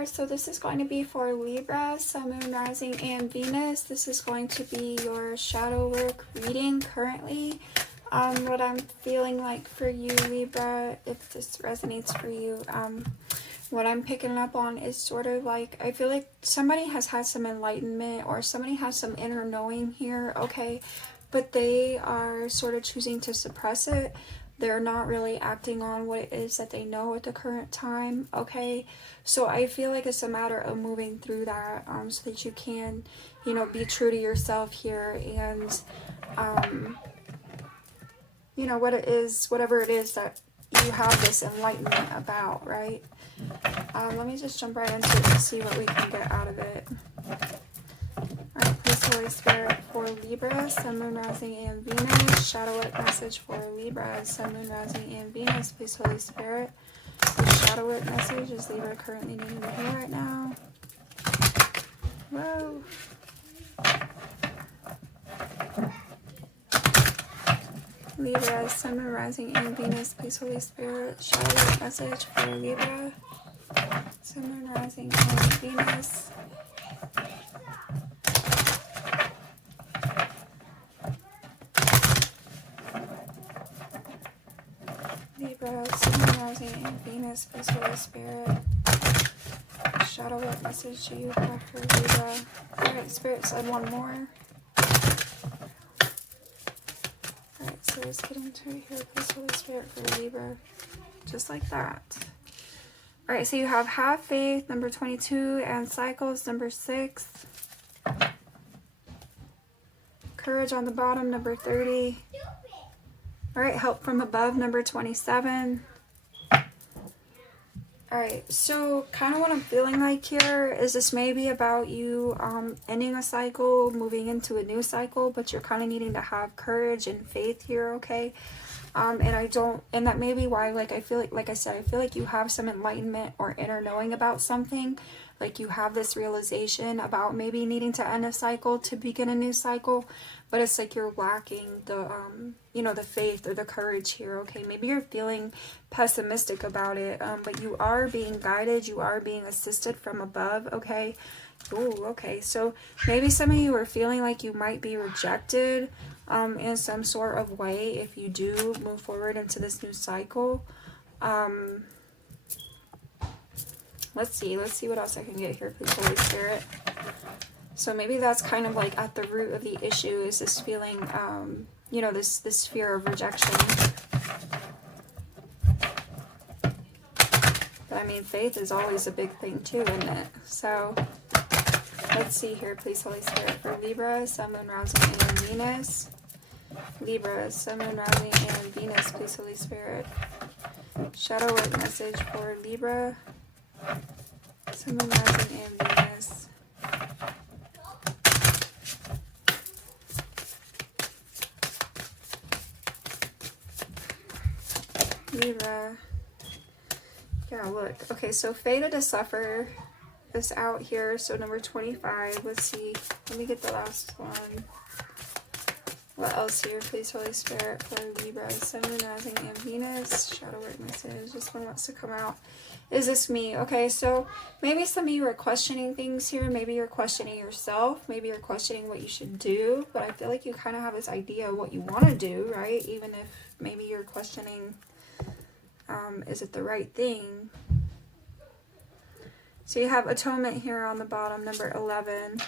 Libra. So this is going to be for Libra, Sun, Moon, Rising, and Venus. This is going to be your shadow work reading currently. What I'm feeling like for you, Libra, if this resonates for you, what I'm picking up on is sort of like, I feel like somebody has had some enlightenment or somebody has some inner knowing here, okay? But they are sort of choosing to suppress it. They're not really acting on what it is that they know at the current time, okay? So I feel like it's a matter of moving through that so that you can, you know, be true to yourself here and, you know, what it is, whatever it is that you have this enlightenment about, right? Let me just jump right into it and see what we can get out of it. Alright, please, Holy Spirit, for Libra, Sun, Moon, Rising, and Venus. Shadow work message for Libra, Sun, Moon, Rising, and Venus. Please, Holy Spirit. The shadow work message is Libra currently needing to hear right now. Whoa. Libra, Sun, Moon, Rising, and Venus. Please, Holy Spirit. Shadow work message for Libra, Sun, Moon, Rising, and Venus. Libra, Sun, Moon, Rising, and Venus. Please, Holy Spirit. Shadow work message to you, Dr. Libra. Alright, Spirit said one more. Alright, so let's get into it here. Please, Holy Spirit, for Libra. Just like that. Alright, so you have Have Faith, number 22, and Cycles, number 6. Courage on the bottom, number 30. Alright, Help from Above, number 27. Alright, so kind of what I'm feeling like here is this may be about you ending a cycle, moving into a new cycle, but you're kind of needing to have courage and faith here, okay? And that may be why, like, I feel like I said, I feel like you have some enlightenment or inner knowing about something. Like you have this realization about maybe needing to end a cycle to begin a new cycle, but it's like you're lacking the, you know, the faith or the courage here, okay? Maybe you're feeling pessimistic about it, but you are being guided, you are being assisted from above, okay? Ooh, okay, so maybe some of you are feeling like you might be rejected in some sort of way if you do move forward into this new cycle. Let's see what else I can get here, please, Holy Spirit. So maybe that's kind of like at the root of the issue is this feeling, you know, this fear of rejection. But I mean, faith is always a big thing too, isn't it? So let's see here, please, Holy Spirit, for Libra, Sun, Moon, Rising, and Venus. Libra, Sun, Moon, Rising, and Venus, please, Holy Spirit. Shadow work message for Libra, Sun, Moon, Rising, and Venus. Libra. Yeah, look. Okay, so Fated to Suffer is out here. So number 25. Let's see. Let me get the last one. What else here? Please, Holy Spirit, for Libra, Sun, Moon, Rising, and Venus. Shadow work message. This one wants to come out. Is this me? Okay, so maybe some of you are questioning things here. Maybe you're questioning yourself. Maybe you're questioning what you should do. But I feel like you kind of have this idea of what you want to do, right? Even if maybe you're questioning, is it the right thing? So you have Atonement here on the bottom, number 11.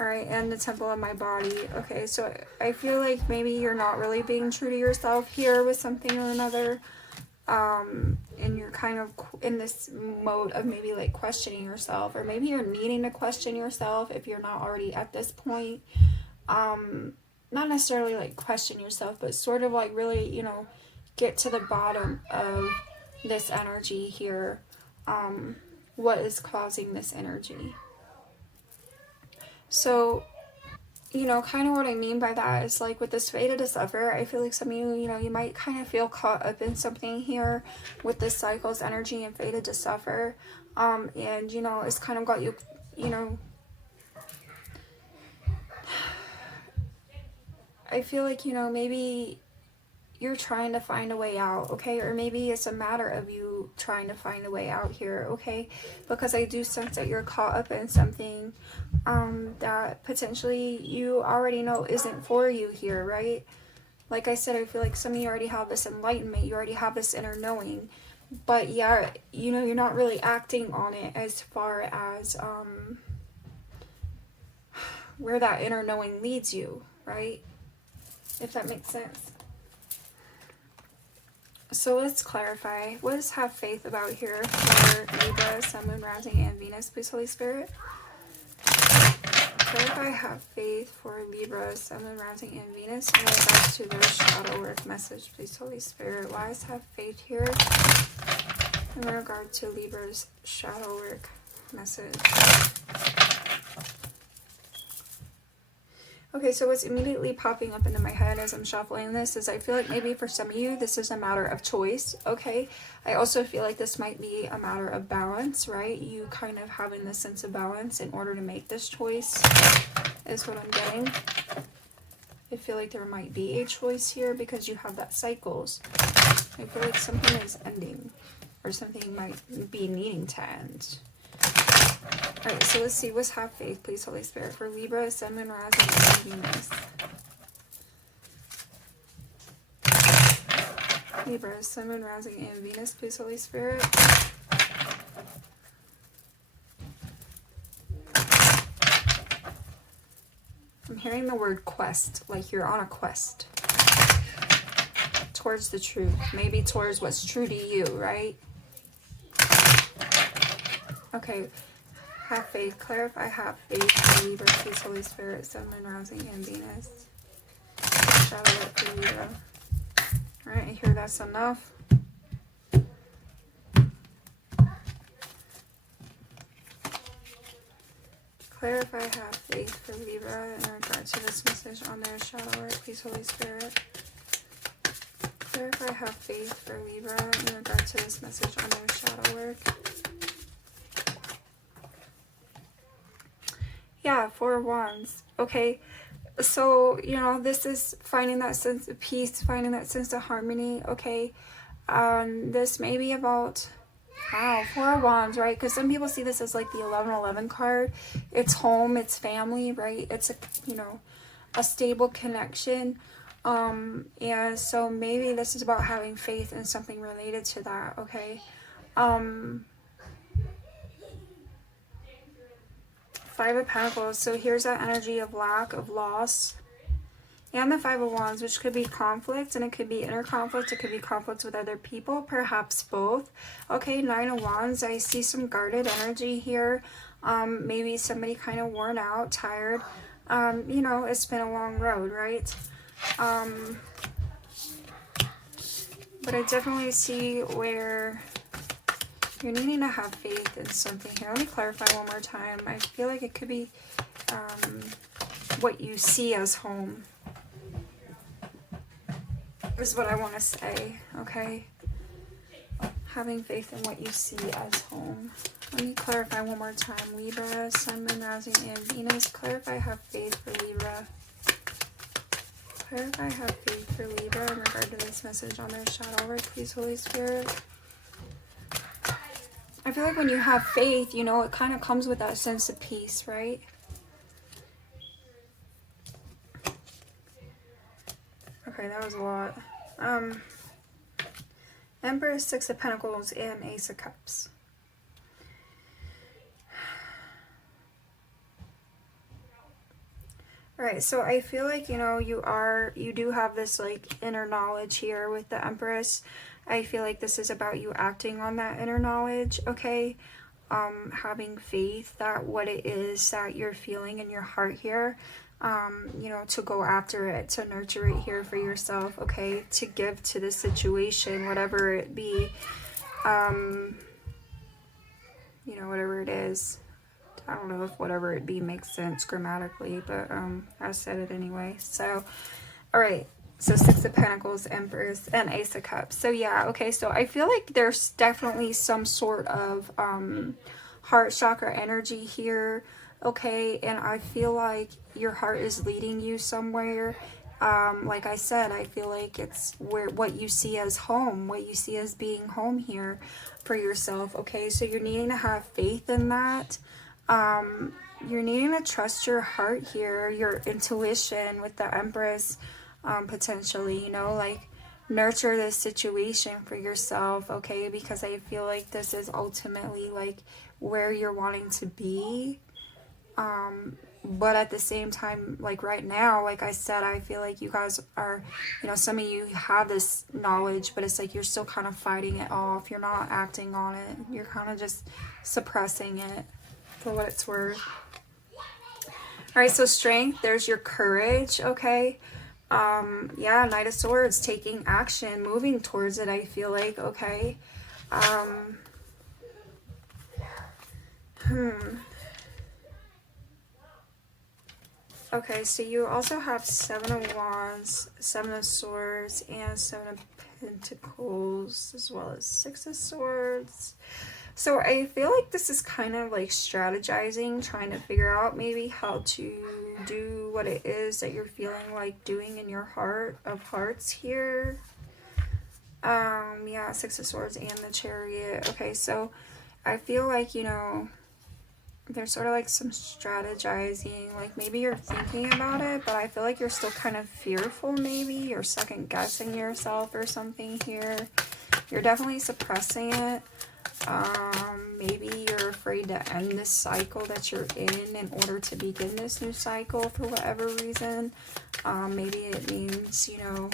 Alright, and the Temple of My Body. Okay, so I feel like maybe you're not really being true to yourself here with something or another. And you're kind of in this mode of maybe like questioning yourself, or maybe you're needing to question yourself if you're not already at this point. Not necessarily like question yourself, but sort of like really, you know, get to the bottom of this energy here. What is causing this energy? So, you know, kind of what I mean by that is like with this Fated to Suffer, I feel like some of you, you know, you might kind of feel caught up in something here with this cycle's energy and Fated to Suffer. And, you know, it's kind of got you, you know, I feel like, you know, maybe you're trying to find a way out, okay? Or maybe it's a matter of you trying to find a way out here, okay? Because I do sense that you're caught up in something that potentially you already know isn't for you here, right? Like I said, I feel like some of you already have this enlightenment, you already have this inner knowing, but yeah, you know, you're not really acting on it as far as where that inner knowing leads you, right? If that makes sense. So let's clarify. What does have faith about here for Libra, Sun, Moon, Rising, and Venus, please, Holy Spirit? Clarify have faith for Libra, Sun, Moon, Rising, and Venus in regards to their shadow work message, please, Holy Spirit. Why is have faith here in regard to Libra's shadow work message? Okay, so what's immediately popping up into my head as I'm shuffling this is I feel like maybe for some of you, this is a matter of choice, okay? I also feel like this might be a matter of balance, right? You kind of having this sense of balance in order to make this choice is what I'm getting. I feel like there might be a choice here because you have that cycles. I feel like something is ending or something might be needing to end. Alright, so let's see. What's have faith, please, Holy Spirit, for Libra, Sun, Moon, Rising, and Venus. Libra, Sun, Moon, Rising, and Venus, please, Holy Spirit. I'm hearing the word quest, like you're on a quest towards the truth, maybe towards what's true to you, right? Okay. Have faith. Clarify have faith for Libra, please, Holy Spirit, Sun, Moon, Rising, and Venus. Shadow work for Libra. Alright, I hear that's enough. Clarify have faith for Libra in regard to this message on their shadow work, please, Holy Spirit. Clarify have faith for Libra in regard to this message on their shadow work. Yeah, Four of Wands. Okay, so, you know, this is finding that sense of peace, finding that sense of harmony, okay? This may be about, wow, Four of Wands, right? Because some people see this as like the 1111 card. It's home, it's family, right? It's, a, you know, a stable connection. And so maybe this is about having faith in something related to that, okay? Five of Pentacles. So here's that energy of lack, of loss. And the Five of Wands, which could be conflict, and it could be inner conflict. It could be conflict with other people, perhaps both. Okay, Nine of Wands. I see some guarded energy here. Maybe somebody kind of worn out, tired. You know, it's been a long road, right? But I definitely see where you're needing to have faith in something here. Let me clarify one more time. I feel like it could be what you see as home is what I want to say, okay? Having faith in what you see as home. Let me clarify one more time. Libra, Sun, Moon, Rising, and Venus. Clarify have faith for Libra. Clarify have faith for Libra in regard to this message on their shadow work, please, Holy Spirit. I feel like when you have faith, you know, it kind of comes with that sense of peace, right? Okay, that was a lot. Empress, Six of Pentacles, and Ace of Cups. Alright, so I feel like, you know, you do have this, like, inner knowledge here with the Empress. I feel like this is about you acting on that inner knowledge, okay? Having faith that what it is that you're feeling in your heart here, you know, to go after it, to nurture it here for yourself, okay? To give to the situation, whatever it be, you know, whatever it is. I don't know if whatever it be makes sense grammatically, but I said it anyway. So, all right. So Six of Pentacles, Empress, and Ace of Cups. So yeah, okay. So I feel like there's definitely some sort of heart chakra energy here, okay? And I feel like your heart is leading you somewhere. Like I said, I feel like it's where what you see as home, what you see as being home here for yourself. Okay, so you're needing to have faith in that. You're needing to trust your heart here, your intuition with the Empress, potentially, you know, like nurture this situation for yourself, okay? Because I feel like this is ultimately like where you're wanting to be. But at the same time, like right now, like I said, I feel like you guys are, you know, some of you have this knowledge, but it's like you're still kind of fighting it off. You're not acting on it. You're kind of just suppressing it for what it's worth. All right, so strength, there's your courage, okay? Yeah, Knight of Swords, taking action, moving towards it, I feel like, okay? Okay, so you also have 7 of Wands, 7 of Swords, and 7 of Pentacles, as well as 6 of Swords. So I feel like this is kind of like strategizing, trying to figure out maybe how to do what it is that you're feeling like doing in your heart of hearts here. Yeah, 6 of Swords and the Chariot. Okay, so I feel like, you know, there's sort of like some strategizing, like maybe you're thinking about it, but I feel like you're still kind of fearful, maybe you're second guessing yourself or something here. You're definitely suppressing it. Maybe you're afraid to end this cycle that you're in order to begin this new cycle for whatever reason. Maybe it means, you know,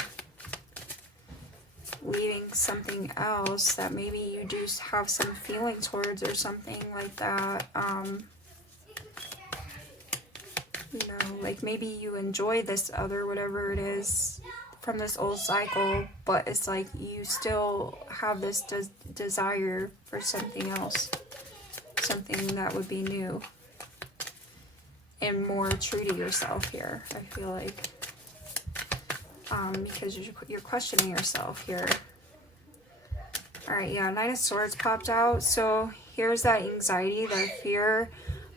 leaving something else that maybe you do have some feeling towards or something like that. You know, like maybe you enjoy this other whatever it is from this old cycle, but it's like you still have this desire for something else, something that would be new and more true to yourself here, I feel like. Because you're questioning yourself here. All right, yeah, Knight of Swords popped out. So here's that anxiety, that fear.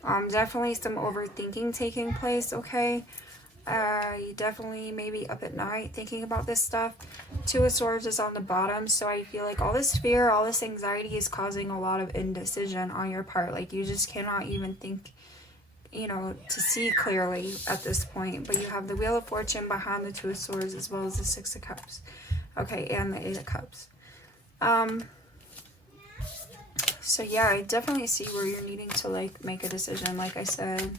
Definitely some overthinking taking place, okay? You definitely maybe up at night thinking about this stuff. 2 of Swords is on the bottom, so I feel like all this fear, all this anxiety is causing a lot of indecision on your part. Like you just cannot even think, you know, to see clearly at this point. But you have the Wheel of Fortune behind the 2 of Swords, as well as the 6 of Cups. Okay, and the 8 of Cups. So yeah, I definitely see where you're needing to like make a decision. Like I said,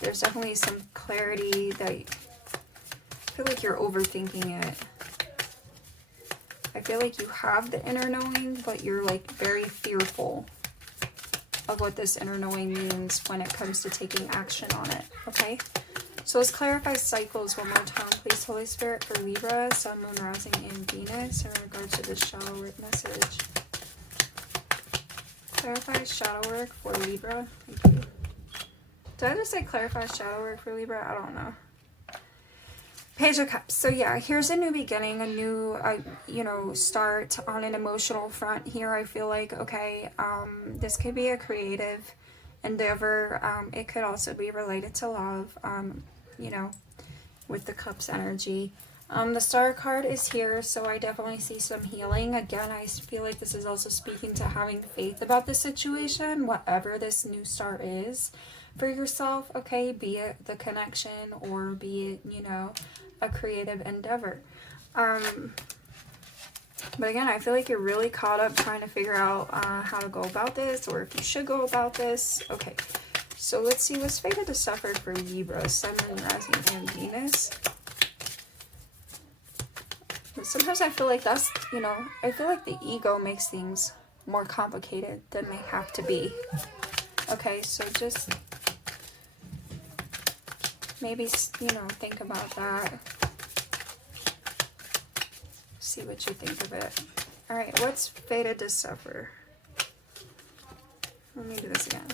there's definitely some clarity that I feel like you're overthinking it. I feel like you have the inner knowing, but you're like very fearful of what this inner knowing means when it comes to taking action on it, okay? So let's clarify cycles one more time, please, Holy Spirit, for Libra, Sun, Moon, Rising, and Venus in regard to the shadow work message. Clarify shadow work for Libra. Thank you. Did I just say clarify shadow work for Libra? I don't know. Page of Cups. So yeah, here's a new beginning, a new, you know, start on an emotional front here. I feel like, okay, this could be a creative endeavor. It could also be related to love, you know, with the Cups energy. The Star card is here, so I definitely see some healing. Again, I feel like this is also speaking to having faith about the situation, whatever this new start is for yourself, okay? Be it the connection or be it, you know, a creative endeavor. But again, I feel like you're really caught up trying to figure out how to go about this, or if you should go about this. Okay, so let's see what's fated to suffer for Libra, Sun, Moon, Rising, and Venus. Sometimes I feel like that's, you know, I feel like the ego makes things more complicated than they have to be. Okay, so just maybe, you know, think about that. See what you think of it. All right, what's fated to suffer? Let me do this again.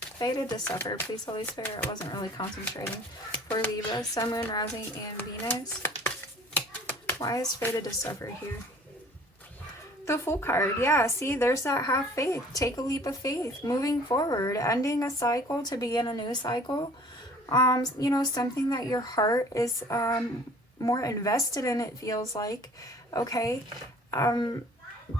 Fated to suffer, please, Holy Spirit. I wasn't really concentrating. For Libra, Sun, Moon, Rising, and Venus. Why is fated to suffer here? The Fool card. Yeah, see, there's that have faith. Take a leap of faith. Moving forward. Ending a cycle to begin a new cycle. You know, something that your heart is more invested in, it feels like, okay?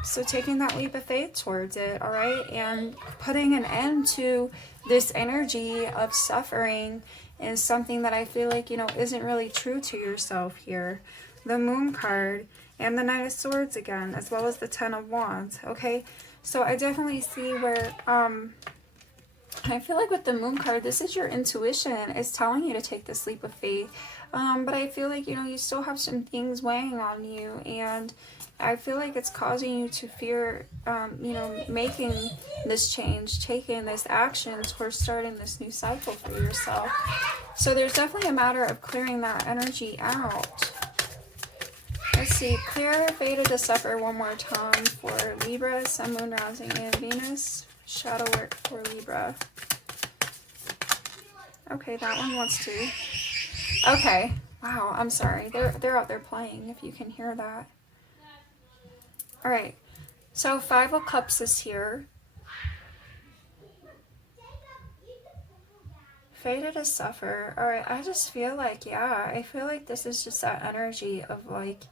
So taking that leap of faith towards it, all right? And putting an end to this energy of suffering is something that I feel like, you know, isn't really true to yourself here. The Moon card and the Knight of Swords again, as well as the Ten of Wands, okay? So I definitely see where, I feel like with the Moon card, this is your intuition. It's telling you to take this leap of faith. But I feel like, you know, you still have some things weighing on you, and I feel like it's causing you to fear, you know, making this change, taking this action towards starting this new cycle for yourself. So there's definitely a matter of clearing that energy out. Let's see, clear Beta to Suffer one more time for Libra, Sun, Moon, Rising, and Venus. Shadow work for Libra. Okay, that one wants to. Okay. Wow, I'm sorry. They're out there playing, if you can hear that. Alright. So 5 of Cups is here. Fated to Suffer. Alright, I just feel like, yeah, I feel like this is just that energy of like,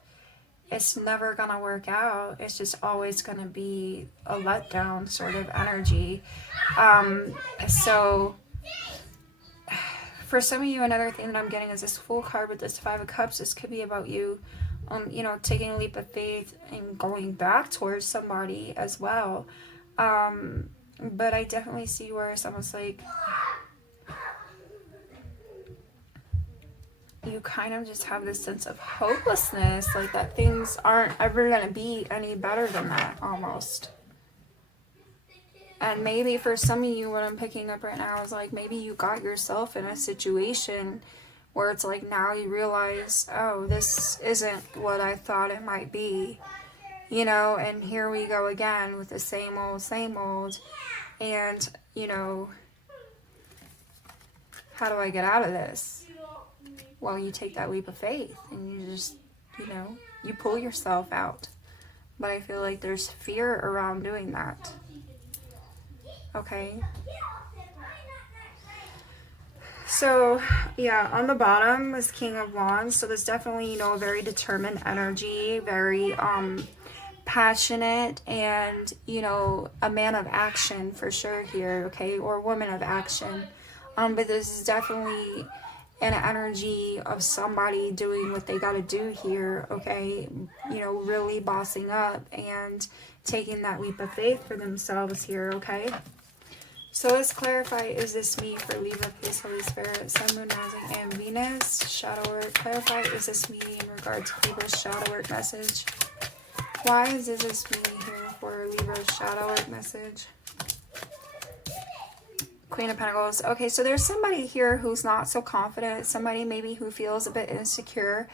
it's never gonna work out. It's just always gonna be a letdown sort of energy. So for some of you, another thing that I'm getting is this Fool card with this 5 of Cups. This could be about you, you know, taking a leap of faith and going back towards somebody as well. But I definitely see where it's almost like you kind of just have this sense of hopelessness, like that things aren't ever going to be any better than that, almost. And maybe for some of you, what I'm picking up right now is like maybe you got yourself in a situation where it's like now you realize, oh, this isn't what I thought it might be, you know, and here we go again with the same old, and, you know, how do I get out of this? Well, you take that leap of faith and you just, you know, you pull yourself out. But I feel like there's fear around doing that. Okay. So, yeah, on the bottom is King of Wands. So there's definitely, you know, a very determined energy, very passionate, and, you know, a man of action for sure here, okay, or woman of action. But this is definitely an energy of somebody doing what they got to do here, okay, you know, really bossing up and taking that leap of faith for themselves here, okay. So let's clarify, is this me for Libra, please, Holy Spirit, Sun, Moon, Rising, and Venus? Shadow work. Clarify, is this me in regard to Libra's shadow work message? Why is this me here for Libra's shadow work message? Queen of Pentacles. Okay, so there's somebody here who's not so confident. Somebody maybe who feels a bit insecure.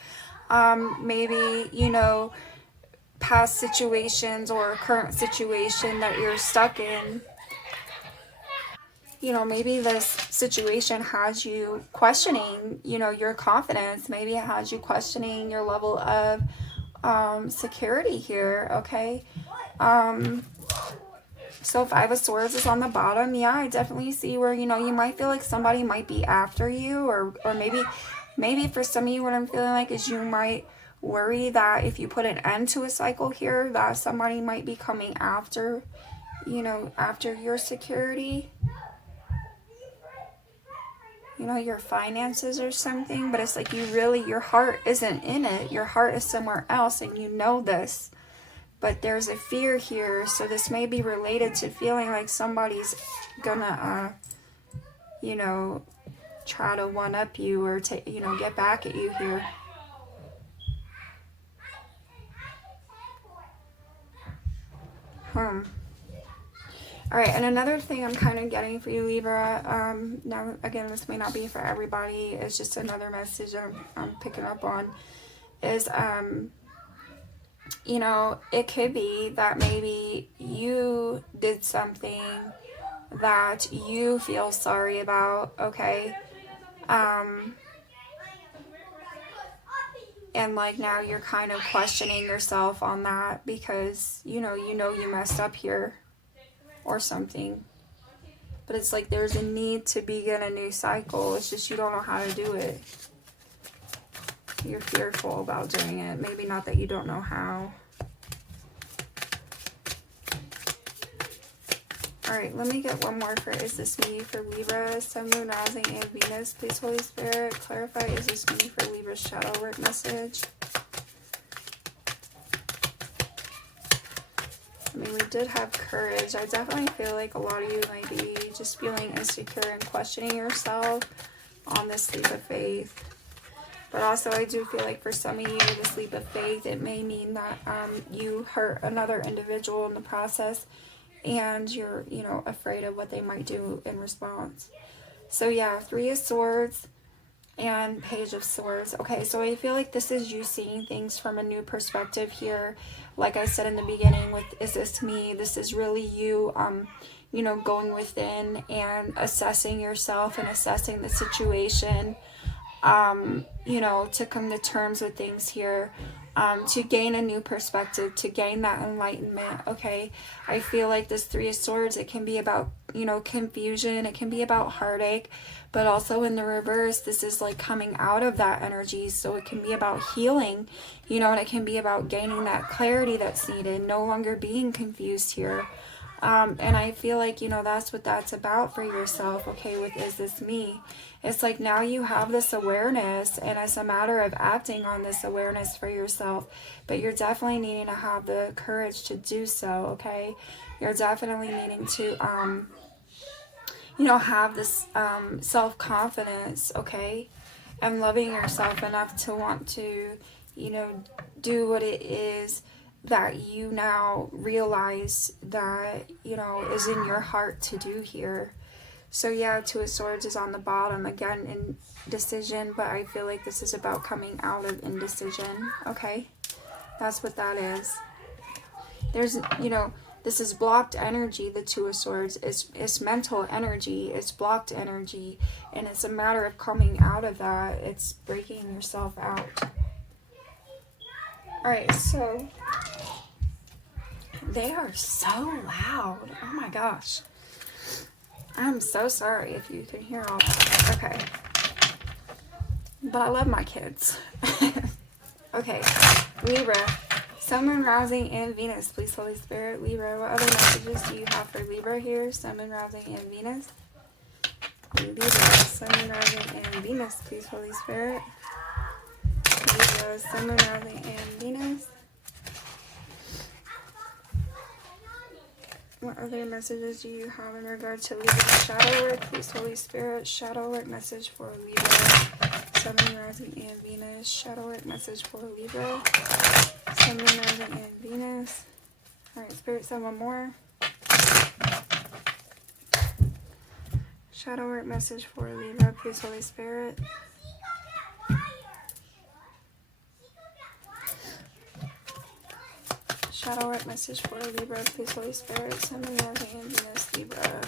Maybe, you know, past situations or current situation that you're stuck in. You know, maybe this situation has you questioning, you know, your confidence. Maybe it has you questioning your level of security here, okay? So 5 of Swords is on the bottom. Yeah, I definitely see where, you know, you might feel like somebody might be after you, or maybe for some of you, what I'm feeling like is you might worry that if you put an end to a cycle here, that somebody might be coming after, you know, after your security, you know, your finances or something. But it's like you really, your heart isn't in it. Your heart is somewhere else, and you know this. But there's a fear here, so this may be related to feeling like somebody's gonna, you know, try to one-up you or, you know, get back at you here. Alright, and another thing I'm kind of getting for you, Libra, now, again, this may not be for everybody, it's just another message I'm picking up on, is, you know, it could be that maybe you did something that you feel sorry about, okay? And like now you're kind of questioning yourself on that because, you know you messed up here or something. but it's like there's a need to begin a new cycle. It's just you don't know how to do it. You're fearful about doing it. Maybe not that you don't know how. All right, let me get one more for Is This Me for Libra, Sun, Moon, Rising, and Venus. Please, Holy Spirit, clarify Is This Me for Libra's shadow work message. I mean, we did have courage. I definitely feel like a lot of you might be just feeling insecure and questioning yourself on this leap of faith. But also, I do feel like for some of you, this leap of faith, it may mean that you hurt another individual in the process, and you're, you know, afraid of what they might do in response. So yeah, 3 of Swords and Page of Swords. Okay, so I feel like this is you seeing things from a new perspective here. Like I said in the beginning with Is This Me? This is really you, you know, going within and assessing yourself and assessing the situation, you know, to come to terms with things here. To gain a new perspective, to gain that enlightenment, okay? I feel like this 3 of Swords, it can be about, you know, confusion, it can be about heartache, but also in the reverse, this is like coming out of that energy, so it can be about healing, you know, and it can be about gaining that clarity that's needed, no longer being confused here. And I feel like, you know, that's what that's about for yourself, okay, with Is This Me? It's like now you have this awareness, and it's a matter of acting on this awareness for yourself, but you're definitely needing to have the courage to do so, okay? You're definitely needing to, you know, have this self-confidence, okay? And loving yourself enough to want to, you know, do what it is that you now realize that, you know, is in your heart to do here. So yeah, 2 of Swords is on the bottom, again, indecision, but I feel like this is about coming out of indecision, okay? That's what that is. There's, you know, this is blocked energy, the 2 of Swords. It's mental energy, it's blocked energy, and it's a matter of coming out of that. It's breaking yourself out. Alright, so they are so loud. Oh my gosh. I'm so sorry if you can hear all that. Okay. But I love my kids. Okay. Libra. Sun, Moon, Rising, and Venus. Please, Holy Spirit. Libra. What other messages do you have for Libra here? Sun, Moon, Rising, and Venus. Libra. Sun, Moon, Rising, and Venus. Please, Holy Spirit. Libra. Sun, Moon, Rising, and Venus. What other messages do you have in regard to Libra shadow work? Please, Holy Spirit, shadow work message for Libra. Sun, Moon, Rising, and Venus. Shadow work message for Libra. Sun, Moon, Rising, and Venus. Alright, Spirit, send one more. Shadow work message for Libra. Please, Holy Spirit. Shadow work message for Libra, please, Holy Spirit. Sun, Moon, Rising, and Venus, Libra.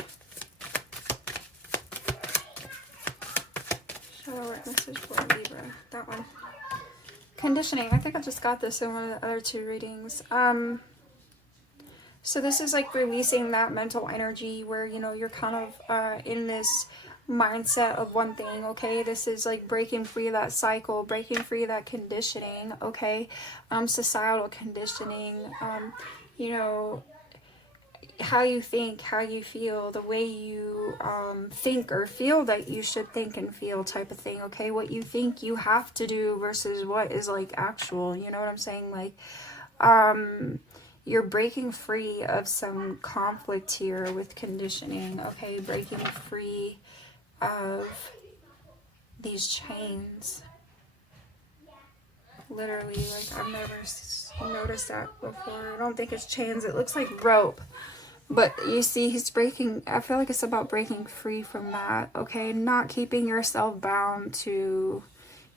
Shadow work message for Libra. That one. Conditioning. I think I just got this in one of the other 2 readings. So this is like releasing that mental energy where, you know, you're kind of in this mindset of one thing, okay? This is like breaking free of that cycle, breaking free of that conditioning, okay? Societal conditioning, you know, how you think, how you feel, the way you think or feel that you should think and feel type of thing, okay? What you think you have to do versus what is like actual, you know what I'm saying? Like, you're breaking free of some conflict here with conditioning, okay? Breaking free of these chains. Literally, like, I've never noticed that before. I don't think it's chains. It looks like rope. But you see, he's breaking, I feel like it's about breaking free from that, okay? Not keeping yourself bound to,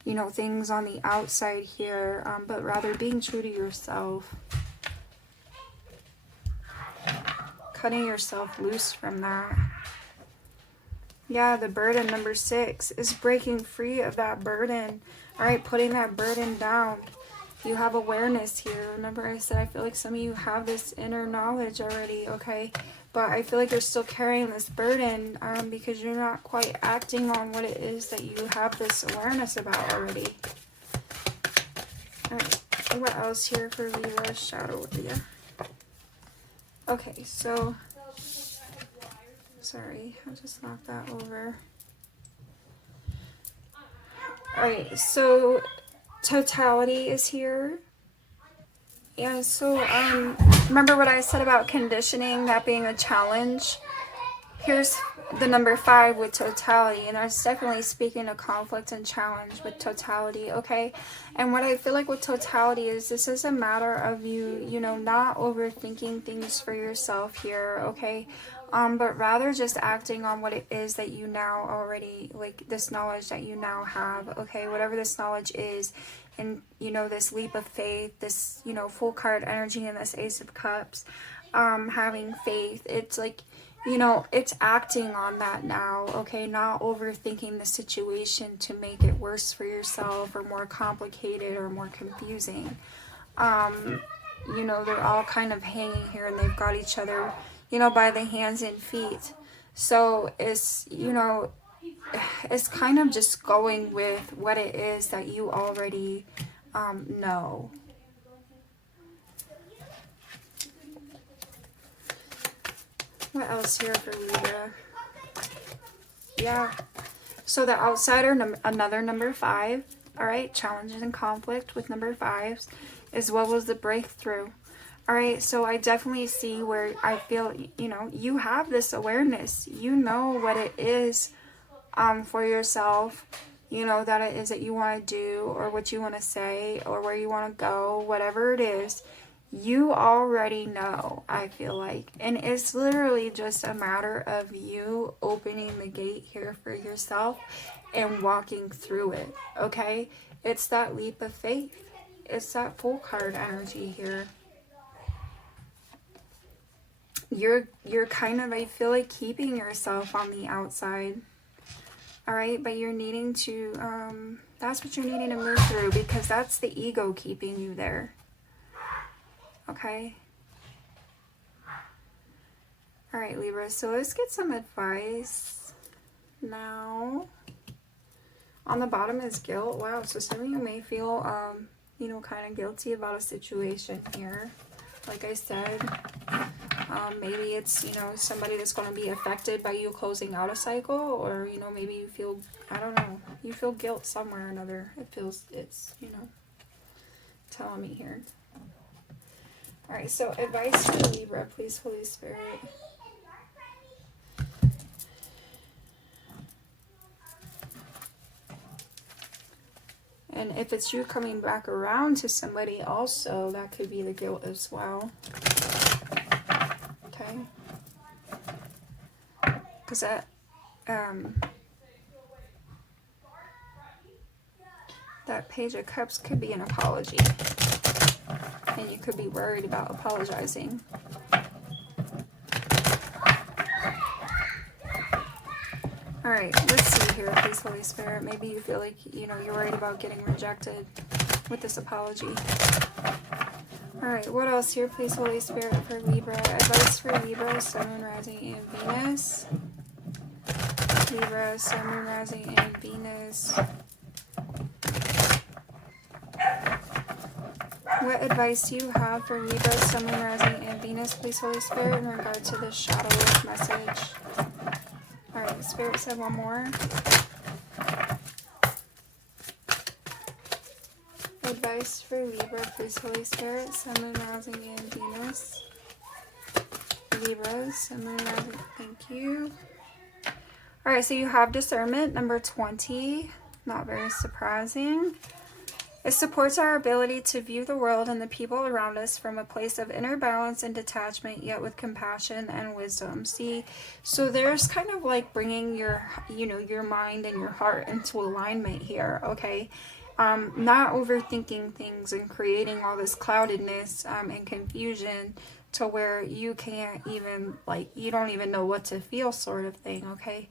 you know, things on the outside here, but rather being true to yourself. Cutting yourself loose from that. Yeah, the burden, number 6, is breaking free of that burden. Alright, putting that burden down. You have awareness here. Remember I said I feel like some of you have this inner knowledge already, okay? but I feel like you're still carrying this burden because you're not quite acting on what it is that you have this awareness about already. All right, what else here for Libra shadow with you? Okay, so, sorry, I just knocked that over. All right, so totality is here. Yeah, so remember what I said about conditioning, that being a challenge? Here's the number 5 with totality, and I was definitely speaking of conflict and challenge with totality, okay? And what I feel like with totality is this is a matter of you, you know, not overthinking things for yourself here, okay? But rather just acting on what it is that you now already, like this knowledge that you now have, okay? Whatever this knowledge is, and, you know, this leap of faith, this, you know, full card energy and this Ace of Cups, having faith, it's like, you know, it's acting on that now, okay? Not overthinking the situation to make it worse for yourself or more complicated or more confusing. You know, they're all kind of hanging here and they've got each other, you know, by the hands and feet. So it's, you know, it's kind of just going with what it is that you already know. What else here for Libra? Yeah. So the outsider, another number 5. All right. Challenges and conflict with number 5s, as well as the breakthrough. All right. So I definitely see where I feel, you know, you have this awareness. You know what it is for yourself. You know that it is that you want to do, or what you want to say, or where you want to go, whatever it is. You already know, I feel like. And it's literally just a matter of you opening the gate here for yourself and walking through it, okay? It's that leap of faith. It's that full card energy here. You're kind of, I feel like, keeping yourself on the outside. All right, but you're needing to, that's what you're needing to move through, because that's the ego keeping you there. Okay. All right, Libra. So let's get some advice now. On the bottom is guilt. Wow. So some of you may feel, you know, kind of guilty about a situation here. Like I said, maybe it's, you know, somebody that's going to be affected by you closing out a cycle, or, you know, maybe you feel, I don't know, you feel guilt somewhere or another. It feels, it's, you know, telling me here. All right, so advice for Libra, please, Holy Spirit. And if it's you coming back around to somebody also, that could be the guilt as well. Okay. Because that Page of Cups could be an apology. And you could be worried about apologizing. All right, let's see here, please, Holy Spirit. Maybe you feel like, you know, you're worried about getting rejected with this apology. All right, what else here, please, Holy Spirit, for Libra? Advice for Libra, Sun, Moon, Rising, and Venus. Libra, Sun, Moon, Rising, and Venus. What advice do you have for Libra, Sun, Moon, Rising, and Venus, please, Holy Spirit, in regard to this shadow wolf message? All right, Spirit said one more. Advice for Libra, please, Holy Spirit, Sun, Moon, Rising, and Venus. Libra, Sun, Moon, Rising, thank you. All right, so you have discernment, number 20. Not very surprising. It supports our ability to view the world and the people around us from a place of inner balance and detachment, yet with compassion and wisdom. See, so there's kind of like bringing your, you know, your mind and your heart into alignment here, okay? Not overthinking things and creating all this cloudedness and confusion to where you can't even, like, you don't even know what to feel, sort of thing, okay?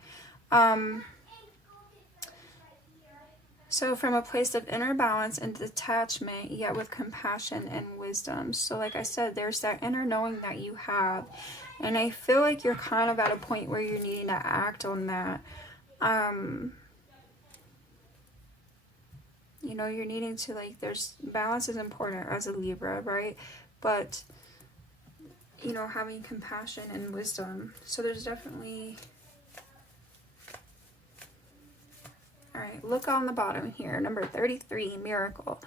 So from a place of inner balance and detachment, yet with compassion and wisdom. So like I said, there's that inner knowing that you have. And I feel like you're kind of at a point where you're needing to act on that. You know, you're needing to, like, there's balance is important as a Libra, right? But, you know, having compassion and wisdom. So there's definitely... All right, look on the bottom here. Number 33, miracle.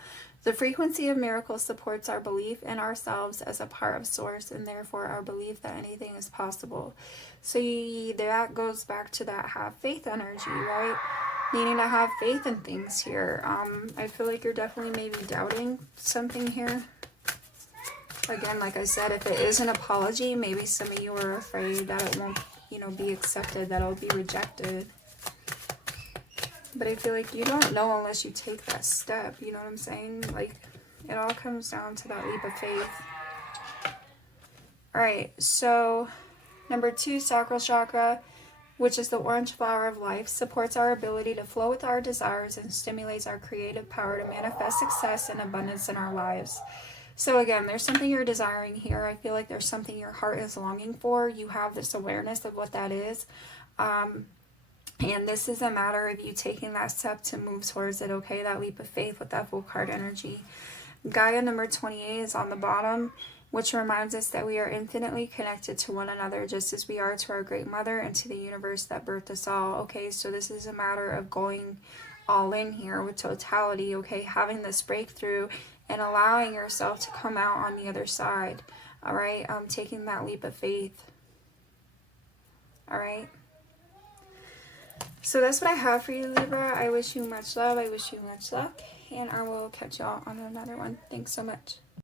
The frequency of miracles supports our belief in ourselves as a part of source, and therefore our belief that anything is possible. So that goes back to that have faith energy, right? Needing to have faith in things here. I feel like you're definitely maybe doubting something here. Again, like I said, if it is an apology, maybe some of you are afraid that it won't, you know, be accepted, that it'll be rejected. But I feel like you don't know unless you take that step. You know what I'm saying? Like, it all comes down to that leap of faith. Alright, so number 2, sacral chakra, which is the orange flower of life, supports our ability to flow with our desires and stimulates our creative power to manifest success and abundance in our lives. So again, there's something you're desiring here. I feel like there's something your heart is longing for. You have this awareness of what that is. And this is a matter of you taking that step to move towards it, okay? That leap of faith with that full card energy. Gaia number 28 is on the bottom, which reminds us that we are infinitely connected to one another, just as we are to our great mother and to the universe that birthed us all, okay? So this is a matter of going all in here with totality, okay? Having this breakthrough and allowing yourself to come out on the other side, all right? Taking that leap of faith, all right? So that's what I have for you, Libra. I wish you much love. I wish you much luck. And I will catch y'all on another one. Thanks so much.